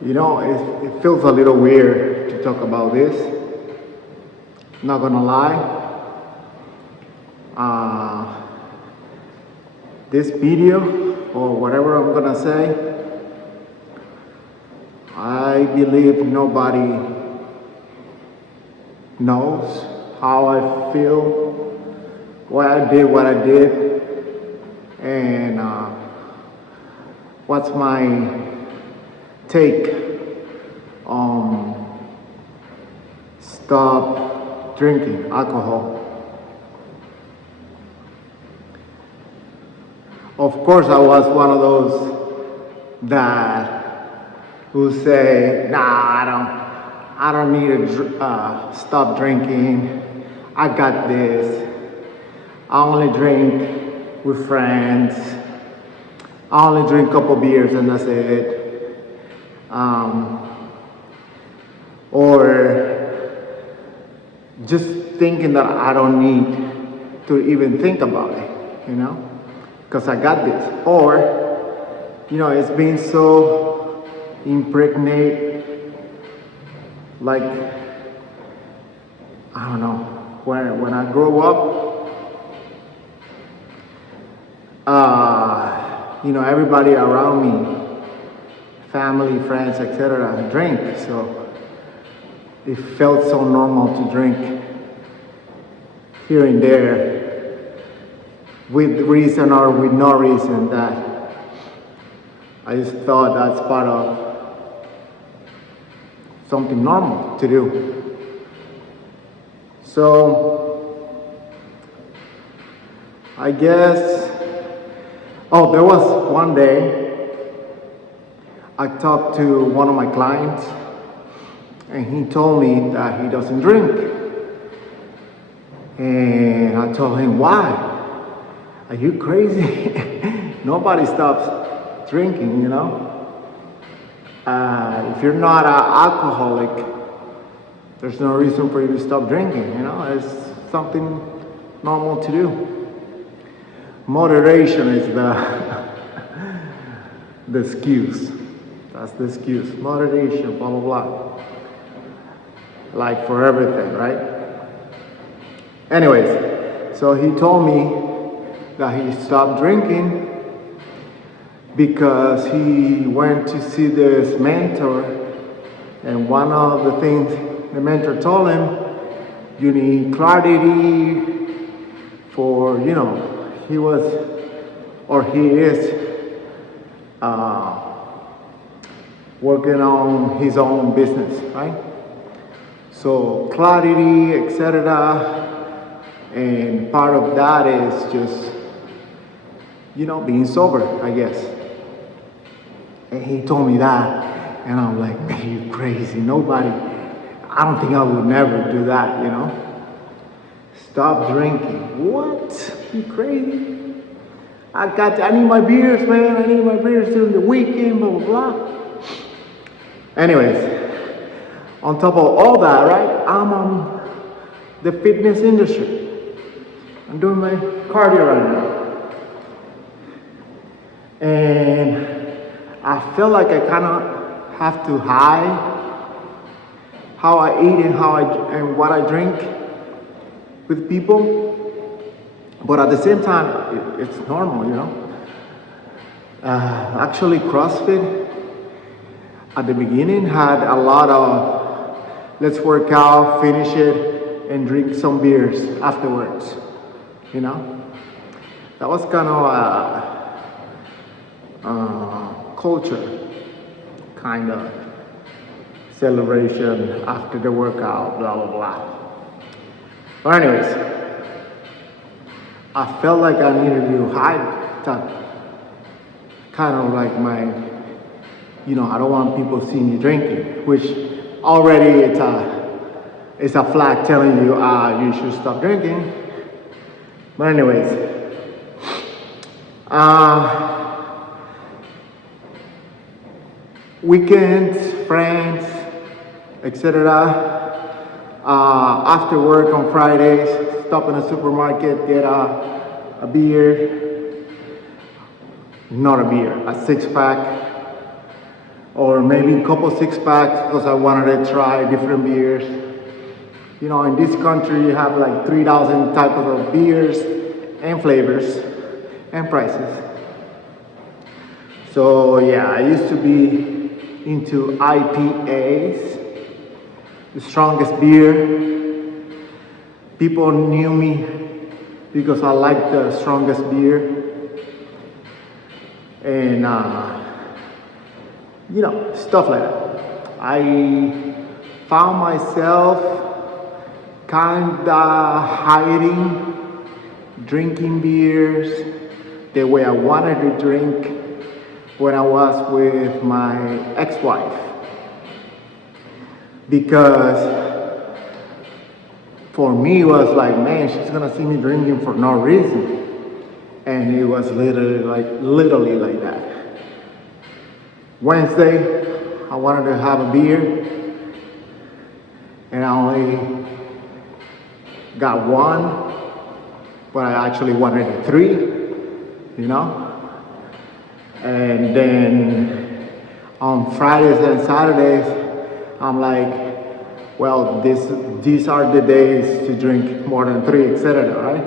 It feels a little weird to talk about this. Not gonna lie. Uh, this video, or whatever I'm gonna say, I believe nobody knows how I feel, what I did, and what's my take on stop drinking alcohol. Of course, I was one of those that who say, "Nah, I don't need to stop drinking. I got this. I only drink with friends. I only drink a couple beers and that's it." Or just thinking that I don't need to even think about it, because I got this. Or, it's been so impregnated, like, I don't know, when I grow up, everybody around me, family, friends, etc., drink. So it felt so normal to drink here and there, with reason or with no reason, that I just thought that's part of something normal to do. So I guess, there was one day I talked to one of my clients and he told me that he doesn't drink. And I told him, "Why? Are you crazy?" Nobody stops drinking, If you're not an alcoholic, there's no reason for you to stop drinking, It's something normal to do. Moderation is the excuse. That's the excuse. Moderation, blah, blah, blah. Like for everything, right? Anyways, so he told me that he stopped drinking because he went to see this mentor, and one of the things the mentor told him, you need clarity for, he was, or he is, working on his own business, right? So clarity, etc. And part of that is just, being sober, I guess. And he told me that, and I'm like, "Man, you crazy. Nobody, I don't think I would never do that, Stop drinking. What? You crazy? I need my beers, man. I need my beers during the weekend, blah, blah, blah." Anyways, on top of all that, right, I'm on the fitness industry. I'm doing my cardio right now. And I feel like I kind of have to hide how I eat and what I drink with people. But at the same time, it's normal, Actually, CrossFit at the beginning had a lot of, let's work out, finish it, and drink some beers afterwards, That was kind of a culture, kind of celebration after the workout, blah, blah, blah. But anyways, I felt like I needed to hide that, kind of like my, I don't want people seeing you drinking, which already it's a flag telling you you should stop drinking. But anyways, weekends, friends, etc. After work on Fridays, stop in a supermarket, get a beer, not a beer, a six-pack or maybe a couple six packs because I wanted to try different beers. You know, in this country you have like 3,000 types of beers and flavors and prices. So yeah, I used to be into IPAs, the strongest beer. People knew me because I liked the strongest beer. And you know, stuff like that. I found myself kinda hiding, drinking beers the way I wanted to drink when I was with my ex-wife. Because for me it was like, man, she's gonna see me drinking for no reason. And it was literally like that. Wednesday, I wanted to have a beer, and I only got one, but I actually wanted 3, you know? And then on Fridays and Saturdays, I'm like, well, these are the days to drink more than 3, etc., right?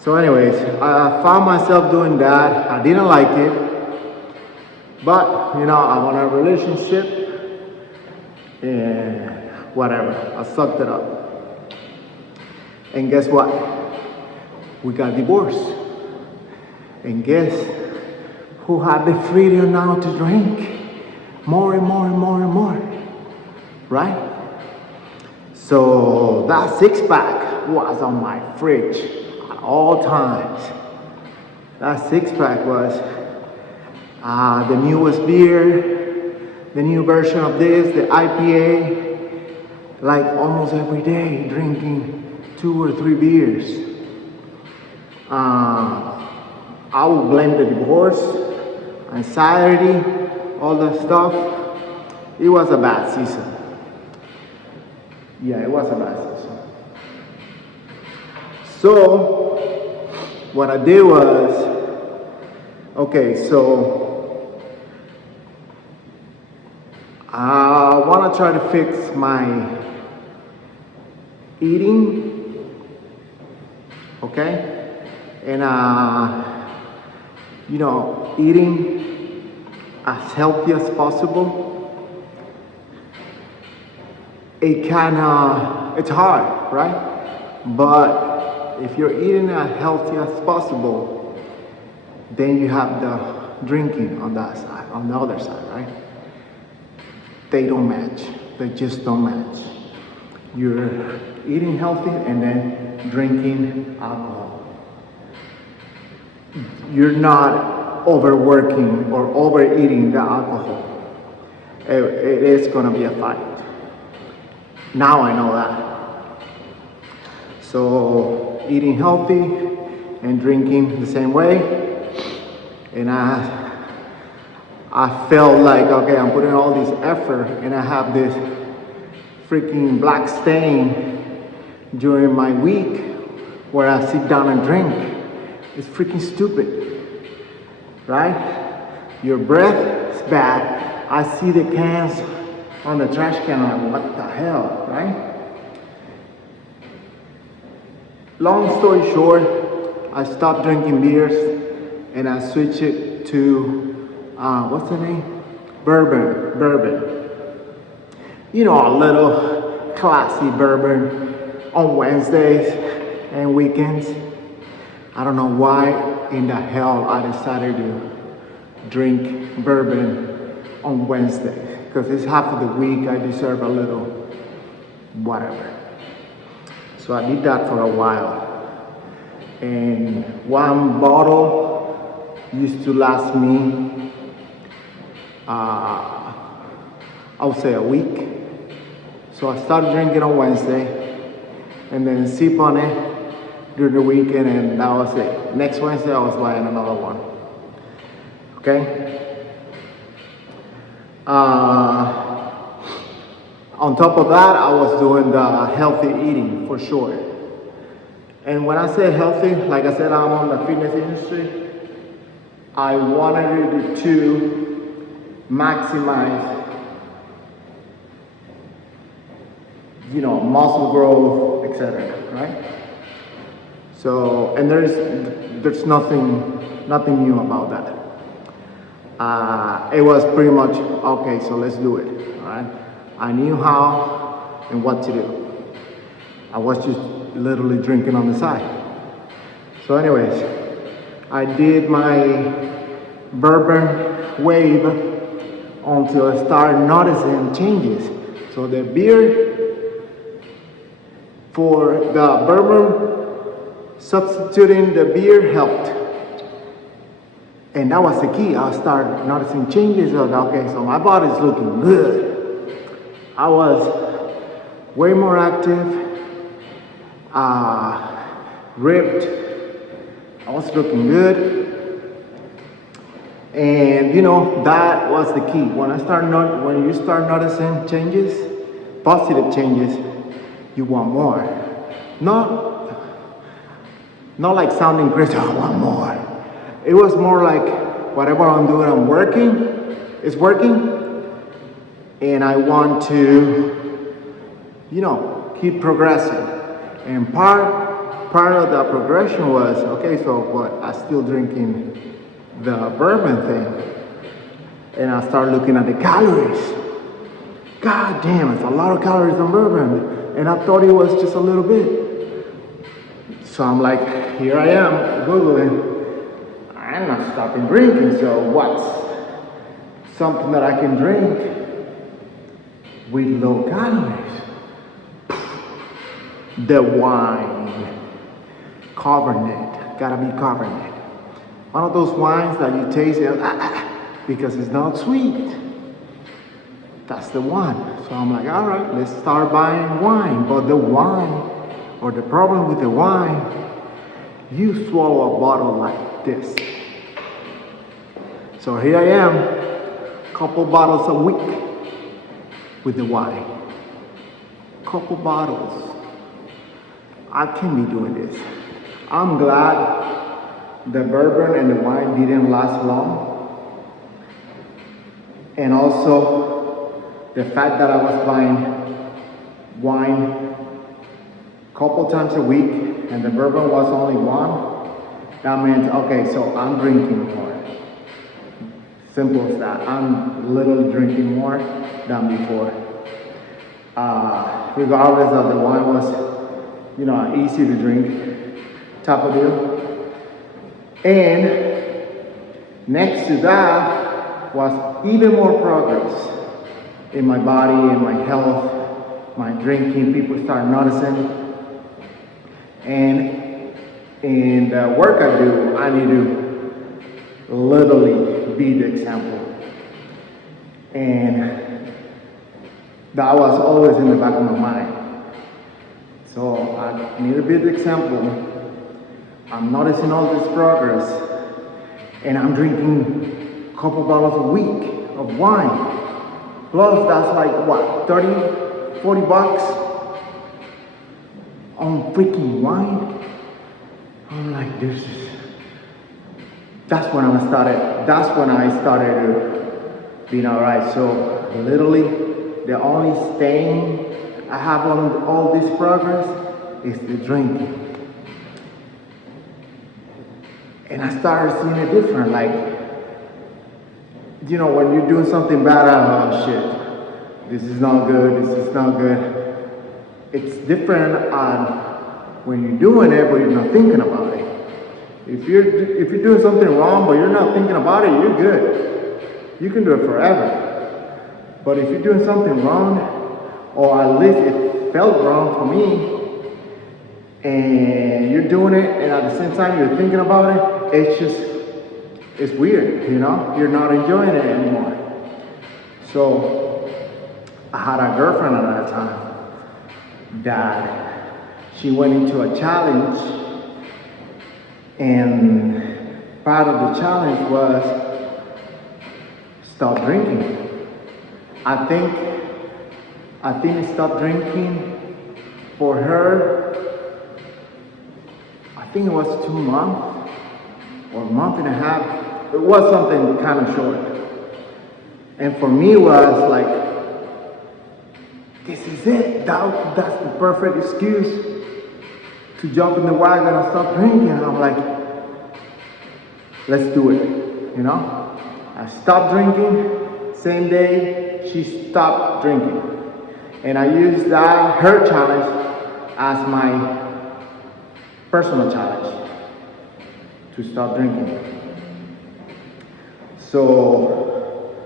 So anyways, I found myself doing that. I didn't like it. But, you know, I'm on a relationship and whatever. I sucked it up. And guess what? We got divorced. And guess who had the freedom now to drink? More and more and more and more. Right? So that 6-pack was on my fridge at all times. That 6-pack was the newest beer, the new version of this, the IPA, like almost every day drinking 2 or 3 beers. I would blame the divorce, anxiety, all that stuff. It was a bad season. Yeah, it was a bad season. So, what I did was, okay, so I want to try to fix my eating, okay? And, you know, eating as healthy as possible. It's hard, right? But if you're eating as healthy as possible, then you have the drinking on that side, on the other side, right? They don't match. They just don't match. You're eating healthy and then drinking alcohol. You're not overworking or overeating the alcohol. It is gonna be a fight. Now I know that. So eating healthy and drinking the same way. And I felt like, okay, I'm putting all this effort and I have this freaking black stain during my week where I sit down and drink. It's freaking stupid, right? Your breath is bad. I see the cans on the trash can, I'm like, what the hell, right? Long story short, I stopped drinking beers and I switched it to what's the name? Bourbon. You know, a little classy bourbon on Wednesdays and weekends. I don't know why in the hell I decided to drink bourbon on Wednesdays. Because it's half of the week, I deserve a little whatever. So I did that for a while. And one bottle used to last me I would say a week. So I started drinking on Wednesday and then sip on it during the weekend, and that was it. Next Wednesday I was buying another one. Okay? On top of that, I was doing the healthy eating for sure. And when I say healthy, like I said, I'm on the fitness industry. I wanted to maximize, muscle growth, etc. Right? So, and there's nothing new about that. It was pretty much okay. So let's do it. All right. I knew how and what to do. I was just literally drinking on the side. So, anyways, I did my bourbon wave until I started noticing changes. So the beer for the bourbon, substituting the beer helped. And that was the key. I started noticing changes of, okay, so my body's looking good. I was way more active, ripped. I was looking good. And that was the key. When you start noticing changes, positive changes, you want more. Not like sounding crazy, I want more. It was more like whatever I'm doing, it's working, and I want to, keep progressing. And part of the progression was, okay, so what? I'm still drinking the bourbon thing, and I started looking at the calories. God damn, it's a lot of calories on bourbon, and I thought it was just a little bit. So I'm like, here I am, Googling. I'm not stopping drinking, so what's something that I can drink with low calories? The wine. Cabernet. Gotta be Cabernet. One of those wines that you taste because it's not sweet. That's the one. So I'm like, all right, let's start buying wine. But the wine, or the problem with the wine, you swallow a bottle like this. So here I am, couple bottles a week with the wine. Couple bottles. I can't be doing this. I'm glad the bourbon and the wine didn't last long. And also the fact that I was buying wine a couple times a week and the bourbon was only one, that means, okay, so I'm drinking more. Simple as that. I'm literally drinking more than before. Regardless of the wine was, easy to drink type of deal. And next to that was even more progress in my body, in my health, my drinking. People start noticing. And in the work I do, I need to literally be the example. And that was always in the back of my mind. So I need to be the example. I'm noticing all this progress, and I'm drinking a couple bottles a week of wine. Plus, that's like what, 30, 40 bucks on freaking wine? I'm like, that's when I started being alright. So literally, the only stain I have on all this progress is the drinking. And I started seeing it different, like, when you're doing something bad, oh shit, this is not good. It's different when you're doing it, but you're not thinking about it. If you're doing something wrong, but you're not thinking about it, you're good. You can do it forever. But if you're doing something wrong, or at least it felt wrong for me, and you're doing it, and at the same time you're thinking about it, it's weird, You're not enjoying it anymore. So I had a girlfriend at that time that she went into a challenge, and part of the challenge was stop drinking. I think stop drinking for her, I think it was 2 months or a month and a half. It was something kind of short. And for me it was like, this is it. That's the perfect excuse to jump in the wagon and stop drinking. And I'm like, let's do it. You know? I stopped drinking. Same day, she stopped drinking. And I used her challenge as my personal challenge to stop drinking. So,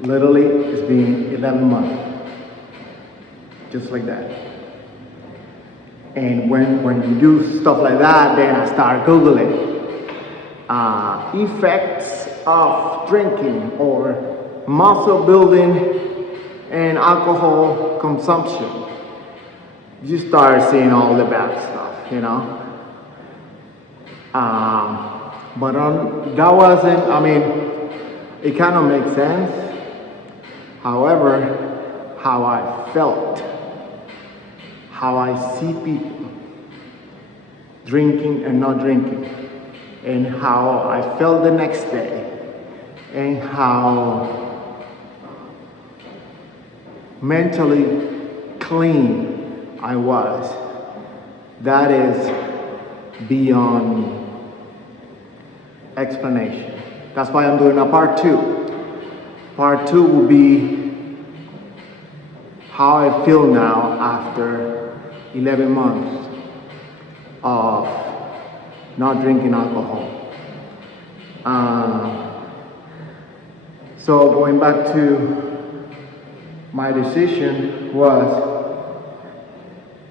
literally, it's been 11 months. Just like that. And when you do stuff like that, then I start Googling effects of drinking or muscle building and alcohol consumption. You start seeing all the bad stuff, you know. But that wasn't, I mean, it kind of makes sense. However, how I felt, how I see people drinking and not drinking, and how I felt the next day, and how mentally clean I was, that is beyond explanation. That's why I'm doing a part 2. Part 2 will be how I feel now after 11 months of not drinking alcohol. So going back to my decision was,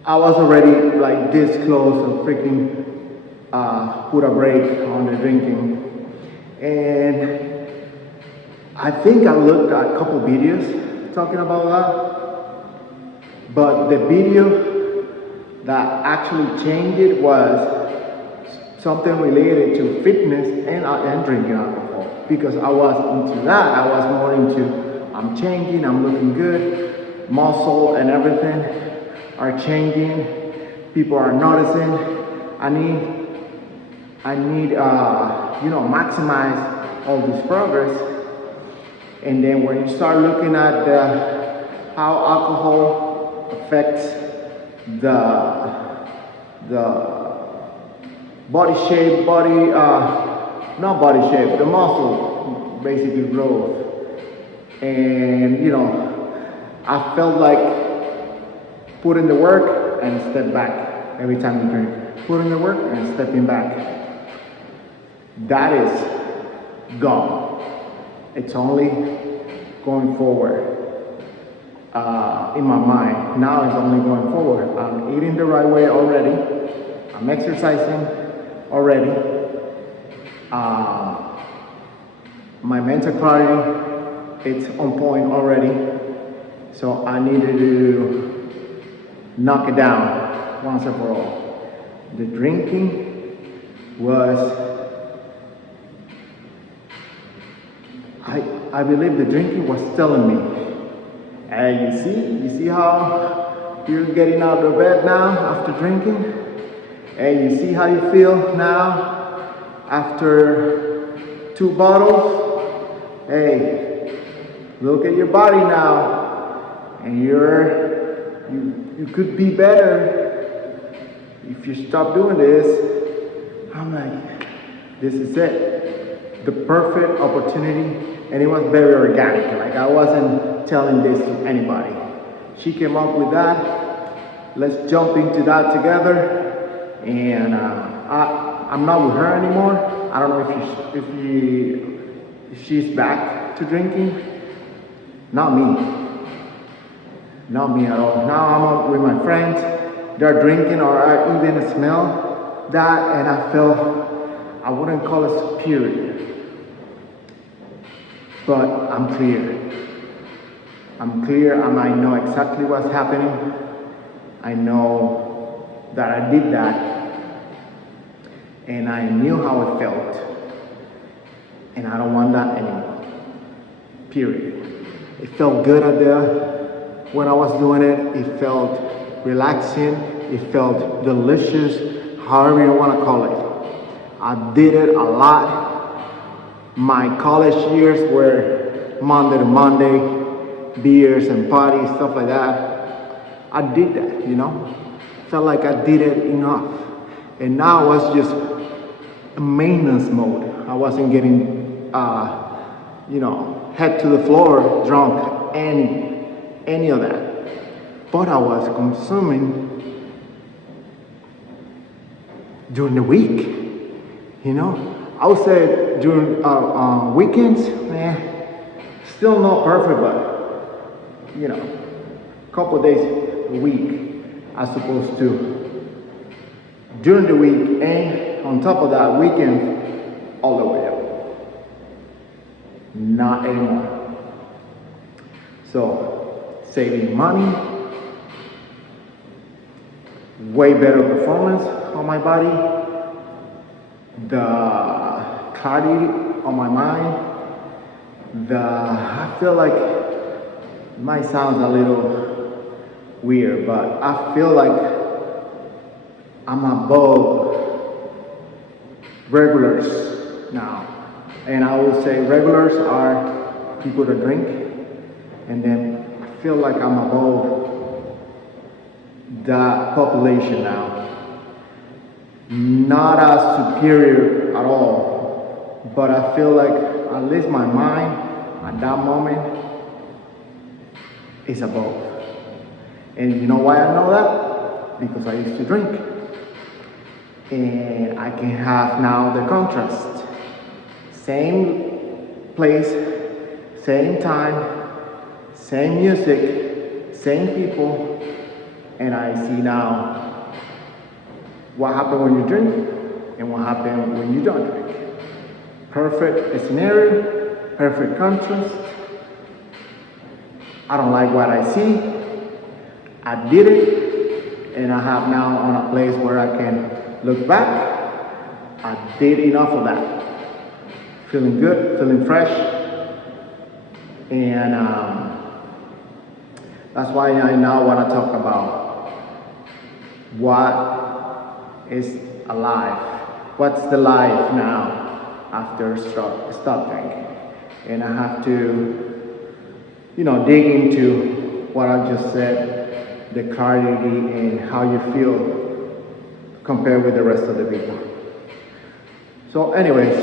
I was already like this close to freaking put a break on the drinking. And I think I looked at a couple videos talking about that. But the video that actually changed it was something related to fitness and drinking alcohol. Because I was into that, I was more into, I'm changing, I'm looking good, muscle and everything are changing, people are noticing, I need maximize all this progress. And then when you start looking at how alcohol affects the body shape, not body shape, the muscle basically growth. And I felt like putting the work and step back every time you drink. Putting the work and stepping back. That is gone. It's only going forward. In my mind, now it's only going forward. I'm eating the right way already. I'm exercising already. My mental clarity, it's on point already. So I needed to knock it down once and for all. The drinking was, I believe the drinking was telling me, hey, you see how you're getting out of bed now after drinking? Hey, you see how you feel now after 2 bottles? Hey, look at your body now, and you could be better if you stop doing this. I'm like, this is it, the perfect opportunity. And it was very organic, like I wasn't telling this to anybody. She came up with that, let's jump into that together. And I'm not with her anymore. I don't know if she's back to drinking. Not me at all. Now I'm up with my friends, they're drinking, or I even smell that, and I feel, I wouldn't call it superior. But I'm clear, and I know exactly what's happening. I know that I did that, and I knew how it felt, and I don't want that anymore, period. It felt good when I was doing it. It felt relaxing, it felt delicious, however you want to call it. I did it a lot. My college years were Monday to Monday, beers and parties, stuff like that. I did that, you know. Felt like I did it enough. And now I was just in maintenance mode. I wasn't getting, head to the floor drunk, any of that. But I was consuming during the week, you know. I would say during weekends, still not perfect, but a couple of days a week as opposed to during the week, and on top of that, weekend all the way up. Not anymore. So saving money, way better performance on my body, the clarity on my mind, I feel like it might sound a little weird, but I feel like I'm above regulars now. And I would say regulars are people that drink, and then I feel like I'm above that population now. Not as superior at all, but I feel like at least my mind at that moment is above. And you know why I know that? Because I used to drink. And I can have now the contrast. Same place, same time, same music, same people, and I see now what happened when you drink and what happened when you don't drink. Perfect scenario, perfect contrast. I don't like what I see. I did it, and I have now on a place where I can look back. I did enough of that. Feeling good, feeling fresh, and that's why I now want to talk about what is alive. What's the life now after stop drinking? And I have to, dig into what I just said, the clarity and how you feel compared with the rest of the people. So anyways,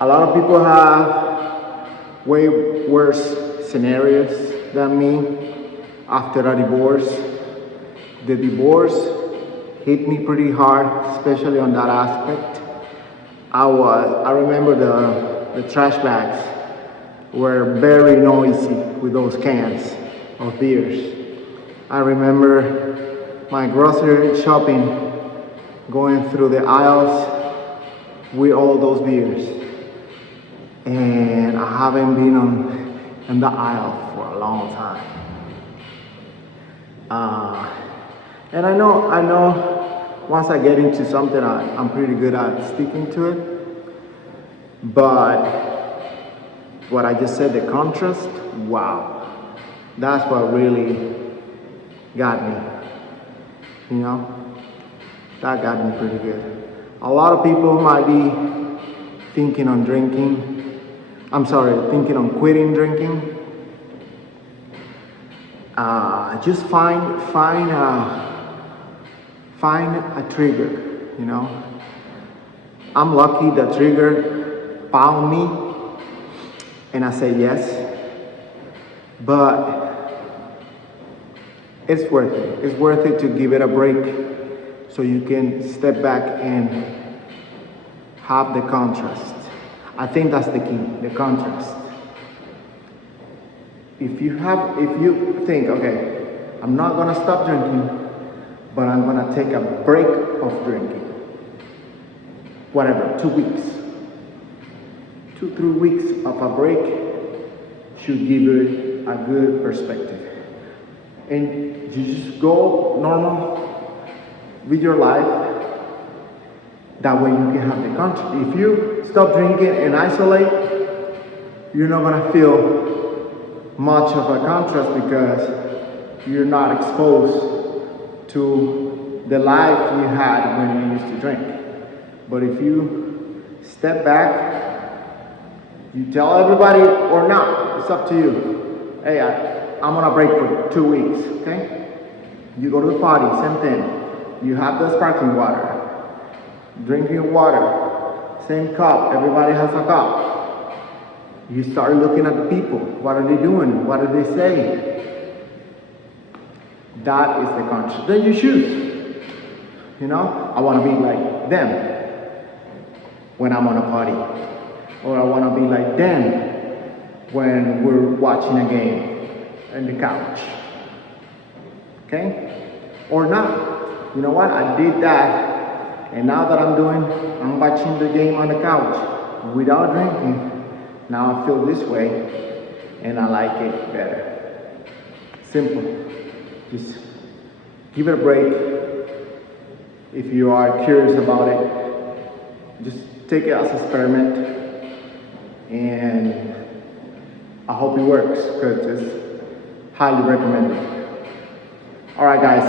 a lot of people have way worse scenarios than me after a divorce. The divorce hit me pretty hard, especially on that aspect. I remember the trash bags were very noisy with those cans of beers. I remember my grocery shopping, going through the aisles with all those beers. And I haven't been in the aisle for a long time. And I know once I get into something, I'm pretty good at sticking to it. But what I just said, the contrast, wow, that's what really got me. That got me pretty good. A lot of people might be thinking on quitting drinking. Just find a trigger. I'm lucky the trigger found me, and I say yes. But it's worth it. It's worth it to give it a break, so you can step back and have the contrast. I think that's the key, the contrast. If you think, okay, I'm not gonna stop drinking, but I'm gonna take a break of drinking. Whatever, 2 weeks. 2-3 weeks of a break should give you a good perspective. And you just go normal with your life. That way you can have the contrast. If you stop drinking and isolate, you're not gonna feel much of a contrast because you're not exposed to the life you had when you used to drink. But if you step back You tell everybody or not, it's up to you. Hey, I'm on a break for 2 weeks, okay? You go to the party, same thing. You have the sparkling water, drinking water, same cup, everybody has a cup. You start looking at the people. What are they doing? What are they saying? That is the conscious. Then you choose. You know, I want to be like them when I'm on a party. Or I want to be like them when we're watching a game on the couch. Okay? Or not. You know what? I did that. And now that I'm watching the game on the couch without drinking. Now I feel this way and I like it better. Simple. Just give it a break. If you are curious about it, just take it as an experiment. And I hope it works because it's highly recommended. Alright guys,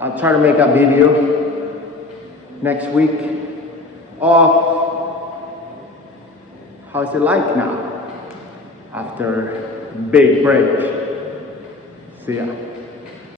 I'll try to make a video next week of how is it like now after big break. See ya.